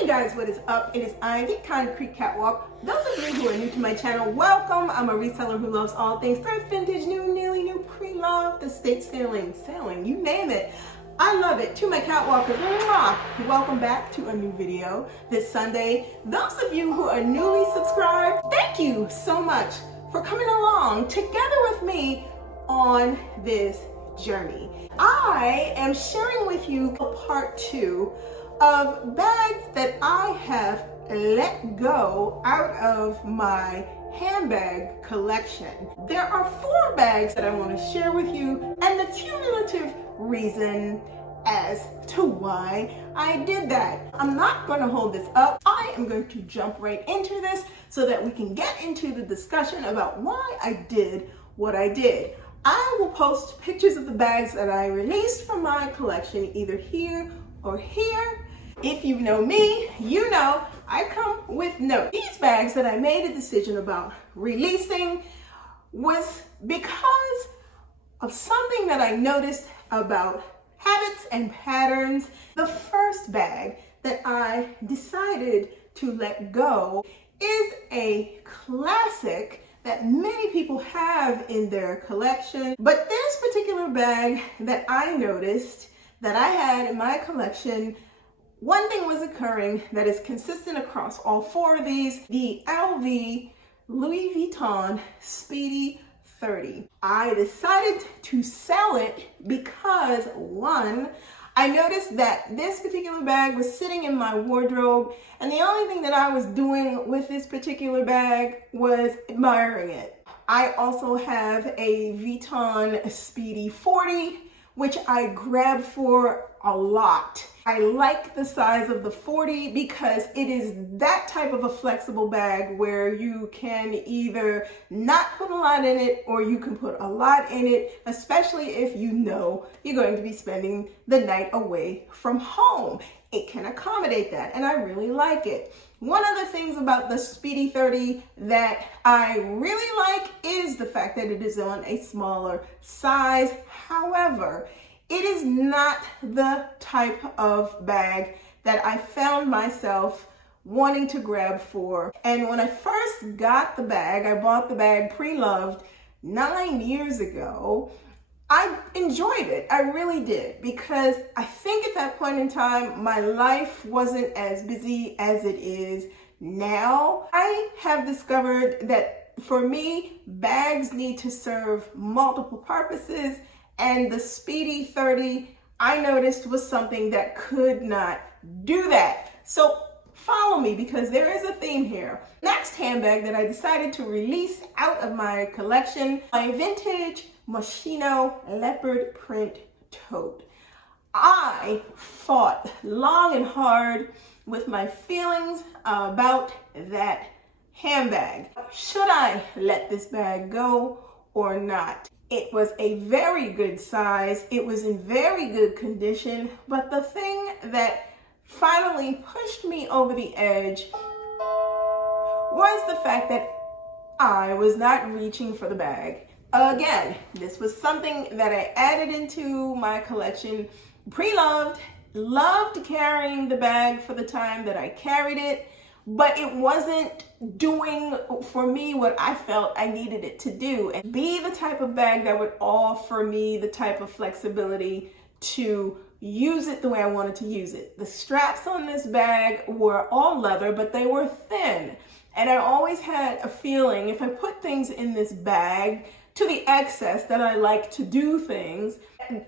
Hey guys, what is up? It is I, the Concrete Catwalk. Those of you who are new to my channel, welcome. I'm a reseller who loves all things thrift, vintage, new, nearly new, pre-loved, estate sailing, you name it. I love it. To my catwalkers, welcome back to a new video this Sunday. Those of you who are newly subscribed, thank you so much for coming along together with me on this journey. I am sharing with you a part 2 of bags that I have let go out of my handbag collection. There are 4 bags that I want to share with you and the cumulative reason as to why I did that. I'm not going to hold this up. I am going to jump right into this so that we can get into the discussion about why I did what I did. I will post pictures of the bags that I released from my collection either here or here. If you know me, you know I come with notes. These bags that I made a decision about releasing was because of something that I noticed about habits and patterns. The first bag that I decided to let go is a classic that many people have in their collection. But this particular bag that I noticed that I had in my collection, one thing was occurring that is consistent across all 4 of these, the LV Louis Vuitton Speedy 30. I decided to sell it because, one, I noticed that this particular bag was sitting in my wardrobe, and the only thing that I was doing with this particular bag was admiring it. I also have a Vuitton Speedy 40, which I grabbed for a lot. I like the size of the 40 because it is that type of a flexible bag where you can either not put a lot in it or you can put a lot in it, especially if you know you're going to be spending the night away from home. It can accommodate that, and I really like it. One of the things about the Speedy 30 that I really like is the fact that it is on a smaller size. However, it is not the type of bag that I found myself wanting to grab for. And when I first got the bag, I bought the bag pre-loved 9 years ago. I enjoyed it. I really did, because I think at that point in time, my life wasn't as busy as it is now. I have discovered that for me, bags need to serve multiple purposes, and the Speedy 30, I noticed, was something that could not do that. So follow me, because there is a theme here. Next handbag that I decided to release out of my collection, my vintage Moschino leopard print tote. I fought long and hard with my feelings about that handbag. Should I let this bag go or not? It was a very good size. It was in very good condition. But the thing that finally pushed me over the edge was the fact that I was not reaching for the bag. Again, this was something that I added into my collection pre-loved, loved carrying the bag for the time that I carried it, but it wasn't doing for me what I felt I needed it to do, and be the type of bag that would offer me the type of flexibility to use it the way I wanted to use it. The straps on this bag were all leather, but they were thin. And I always had a feeling if I put things in this bag to the excess that I like to do things,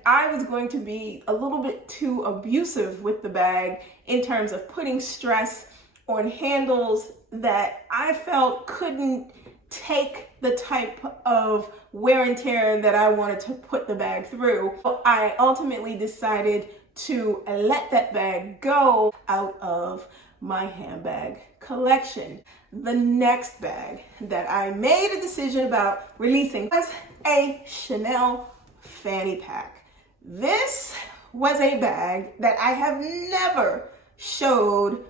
I was going to be a little bit too abusive with the bag in terms of putting stress on handles that I felt couldn't take the type of wear and tear that I wanted to put the bag through. I ultimately decided to let that bag go out of my handbag collection. The next bag that I made a decision about releasing was a Chanel fanny pack. This was a bag that I have never showed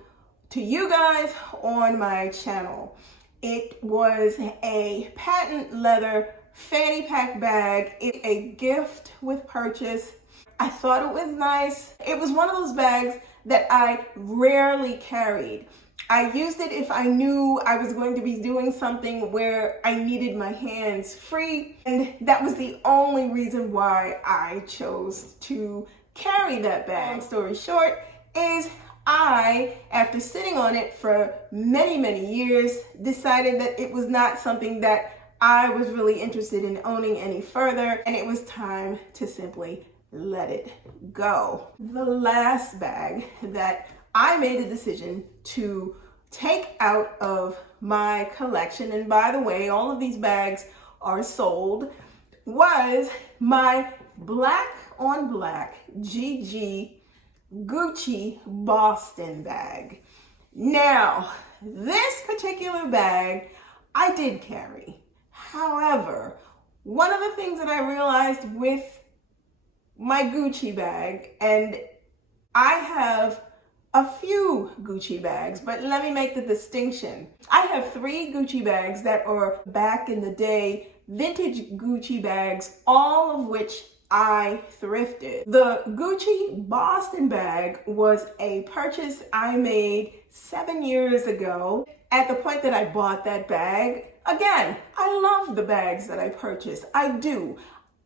to you guys on my channel. It was a patent leather fanny pack bag. It's a gift with purchase. I thought it was nice. It was one of those bags that I rarely carried. I used it if I knew I was going to be doing something where I needed my hands free, and that was the only reason why I chose to carry that bag. Long story short is I, after sitting on it for many, many years, decided that it was not something that I was really interested in owning any further, and it was time to simply let it go. The last bag that I made a decision to take out of my collection, and by the way, all of these bags are sold, was my black on black GG Gucci Boston bag. Now, this particular bag I did carry. However, one of the things that I realized with my Gucci bag, and I have a few Gucci bags, but let me make the distinction. I have 3 Gucci bags that are back in the day vintage Gucci bags, all of which I thrifted. The Gucci Boston bag was a purchase I made 7 years ago. At the point that I bought that bag, again, I love the bags that I purchased. I do.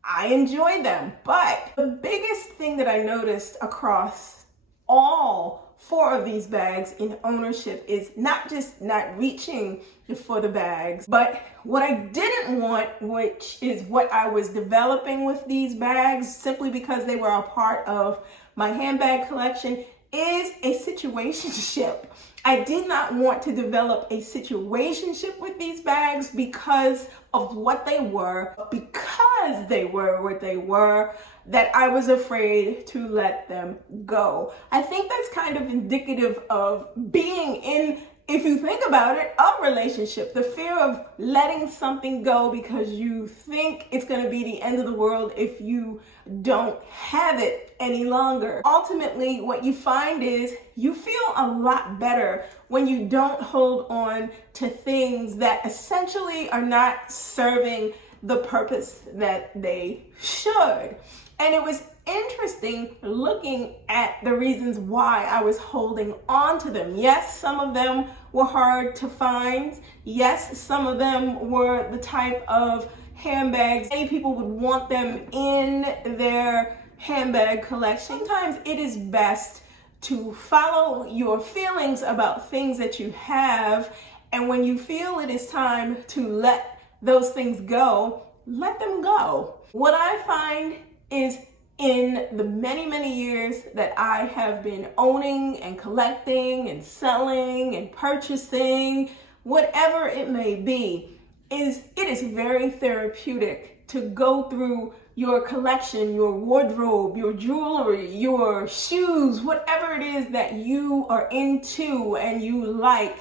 I enjoy them. But the biggest thing that I noticed across all 4 of these bags in ownership is not just not reaching for the bags, but what I didn't want, which is what I was developing with these bags simply because they were a part of my handbag collection, is a situationship. I did not want to develop a situationship with these bags because of what they were, because they were what they were, that I was afraid to let them go. I think that's kind of indicative of being in, if you think about it, a relationship. The fear of letting something go because you think it's going to be the end of the world if you don't have it any longer. Ultimately, what you find is you feel a lot better when you don't hold on to things that essentially are not serving the purpose that they should. And it was interesting looking at the reasons why I was holding on to them. Yes, some of them were hard to find. Yes, some of them were the type of handbags many people would want them in their handbag collection. Sometimes it is best to follow your feelings about things that you have, and when you feel it is time to let those things go, let them go. What I find is, in the many, many years that I have been owning and collecting and selling and purchasing, whatever it may be, it is very therapeutic to go through your collection, your wardrobe, your jewelry, your shoes, whatever it is that you are into and you like,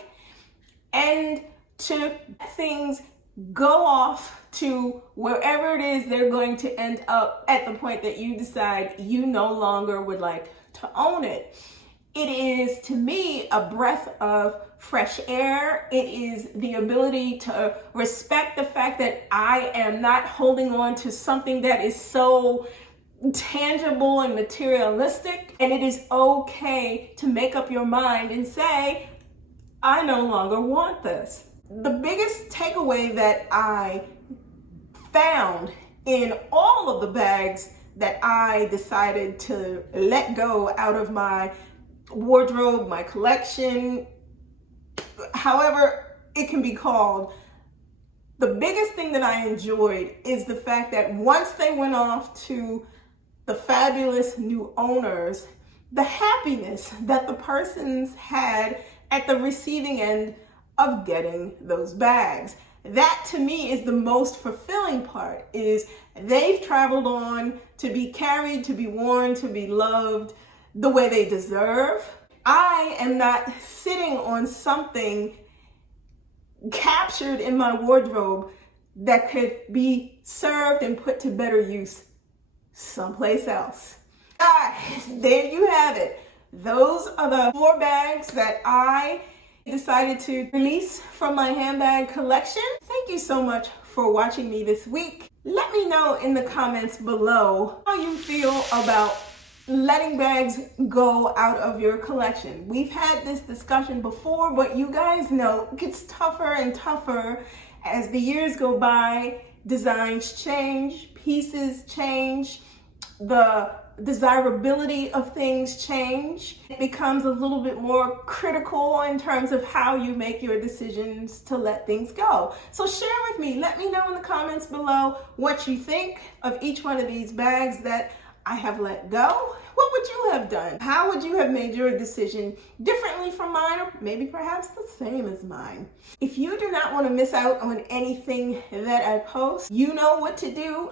and to let things go off to wherever it is they're going to end up at the point that you decide you no longer would like to own it. It is, to me, a breath of fresh air. It is the ability to respect the fact that I am not holding on to something that is so tangible and materialistic. And it is okay to make up your mind and say, I no longer want this. The biggest takeaway that I found in all of the bags that I decided to let go out of my wardrobe, my collection, however it can be called, the biggest thing that I enjoyed is the fact that once they went off to the fabulous new owners, the happiness that the persons had at the receiving end of getting those bags. That to me is the most fulfilling part, is they've traveled on to be carried, to be worn, to be loved the way they deserve. I am not sitting on something captured in my wardrobe that could be served and put to better use someplace else. Guys, there you have it. Those are the 4 bags that I decided to release from my handbag collection. Thank you so much for watching me this week. Let me know in the comments below how you feel about letting bags go out of your collection. We've had this discussion before, but you guys know it gets tougher and tougher as the years go by. Designs change, pieces change, the desirability of things change. It becomes a little bit more critical in terms of how you make your decisions to let things go. So share with me, let me know in the comments below what you think of each one of these bags that I have let go. What would you have done? How would you have made your decision differently from mine, or maybe perhaps the same as mine? If you do not want to miss out on anything that I post, you know what to do.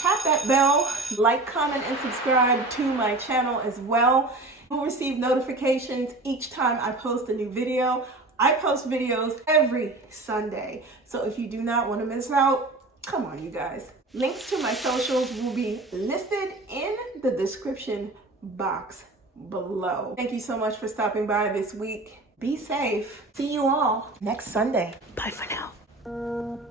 Tap that bell, like, comment, and subscribe to my channel as well. You'll receive notifications each time I post a new video. I post videos every Sunday, so if you do not want to miss out, come on, you guys. Links to my socials will be listed in the description box below. Thank you so much for stopping by this week. Be safe. See you all next Sunday. Bye for now.